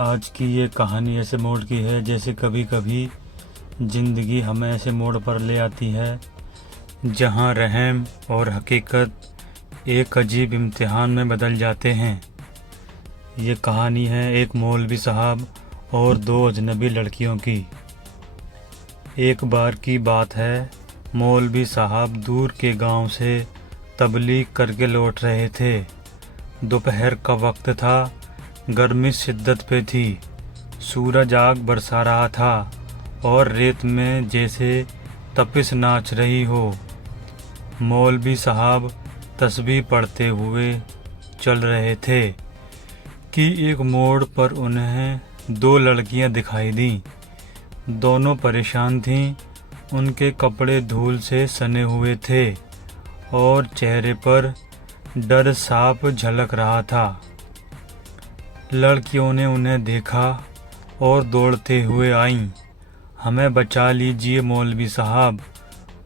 आज की ये कहानी ऐसे मोड़ की है जैसे कभी कभी ज़िंदगी हमें ऐसे मोड़ पर ले आती है जहाँ रहम और हकीकत एक अजीब इम्तिहान में बदल जाते हैं। ये कहानी है एक मौलवी साहब और दो अजनबी लड़कियों की। एक बार की बात है, मौलवी साहब दूर के गांव से तबलीग करके लौट रहे थे। दोपहर का वक्त था, गर्मी शिद्दत पे थी, सूरज आग बरसा रहा था और रेत में जैसे तपिश नाच रही हो। मौलवी साहब तस्बीह पढ़ते हुए चल रहे थे कि एक मोड़ पर उन्हें दो लड़कियां दिखाई दीं। दोनों परेशान थीं, उनके कपड़े धूल से सने हुए थे और चेहरे पर डर साफ झलक रहा था। लड़कियों ने उन्हें देखा और दौड़ते हुए आईं। हमें बचा लीजिए मौलवी साहब,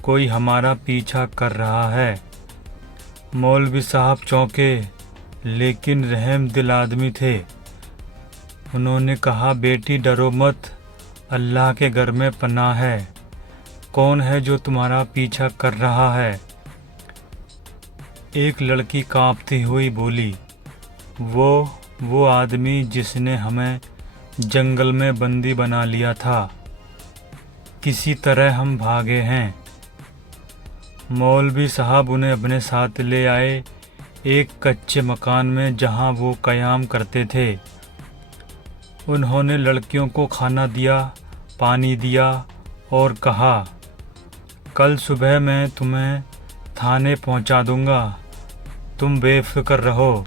कोई हमारा पीछा कर रहा है। मौलवी साहब चौंके, लेकिन रहम दिल आदमी थे। उन्होंने कहा, बेटी डरो मत, अल्लाह के घर में पनाह है। कौन है जो तुम्हारा पीछा कर रहा है? एक लड़की कांपती हुई बोली, वो आदमी जिसने हमें जंगल में बंदी बना लिया था। किसी तरह हम भागे हैं। मौलवी साहब उन्हें अपने साथ ले आए एक कच्चे मकान में जहां वो क़याम करते थे। उन्होंने लड़कियों को खाना दिया, पानी दिया और कहा, कल सुबह मैं तुम्हें थाने पहुंचा दूंगा, तुम बेफिक्र रहो।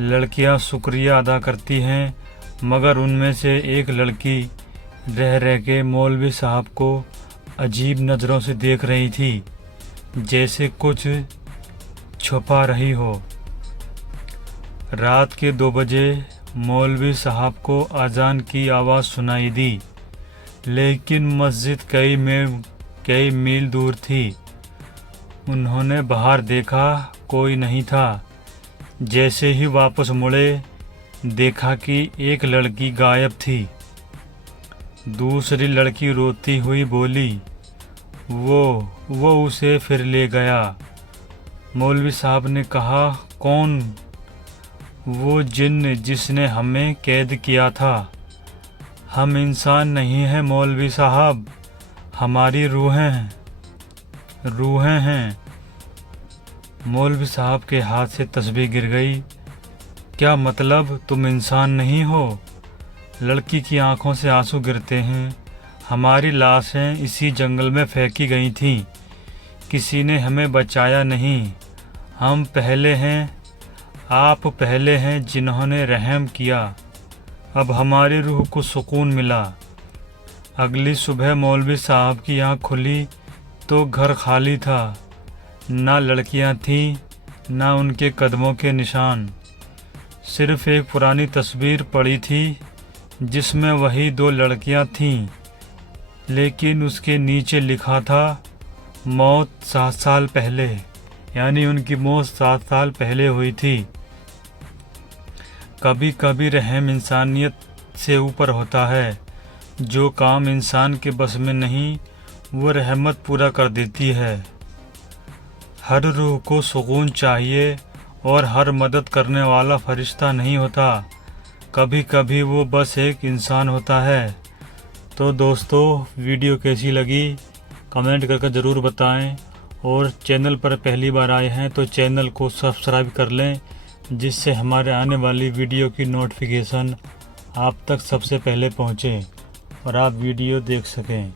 लड़कियां शुक्रिया अदा करती हैं, मगर उनमें से एक लड़की रह रह के मौलवी साहब को अजीब नज़रों से देख रही थी, जैसे कुछ छुपा रही हो। रात के 2 बजे मौलवी साहब को अजान की आवाज़ सुनाई दी, लेकिन मस्जिद कई मील दूर थी। उन्होंने बाहर देखा, कोई नहीं था। जैसे ही वापस मुड़े, देखा कि एक लड़की गायब थी। दूसरी लड़की रोती हुई बोली, वो उसे फिर ले गया। मौलवी साहब ने कहा, कौन? वो जिन्न जिसने हमें कैद किया था। हम इंसान नहीं हैं मौलवी साहब, हमारी रूहें हैं। मौलवी साहब के हाथ से तस्बीह गिर गई। क्या मतलब, तुम इंसान नहीं हो? लड़की की आंखों से आंसू गिरते हैं। हमारी लाशें इसी जंगल में फेंकी गई थीं, किसी ने हमें बचाया नहीं। हम पहले हैं, आप पहले हैं जिन्होंने रहम किया। अब हमारी रूह को सुकून मिला। अगली सुबह मौलवी साहब की आँख खुली तो घर खाली था। ना लड़कियां थीं, ना उनके कदमों के निशान। सिर्फ एक पुरानी तस्वीर पड़ी थी जिसमें वही 2 लड़कियां थीं, लेकिन उसके नीचे लिखा था, मौत 7 साल पहले। यानी उनकी मौत 7 साल पहले हुई थी। कभी कभी रहम इंसानियत से ऊपर होता है। जो काम इंसान के बस में नहीं, वो रहमत पूरा कर देती है। हर रूह को सुकून चाहिए और हर मदद करने वाला फरिश्ता नहीं होता। कभी कभी वो बस एक इंसान होता है। तो दोस्तों, वीडियो कैसी लगी कमेंट करके ज़रूर बताएं, और चैनल पर पहली बार आए हैं तो चैनल को सब्सक्राइब कर लें, जिससे हमारे आने वाली वीडियो की नोटिफिकेशन आप तक सबसे पहले पहुँचे और आप वीडियो देख सकें।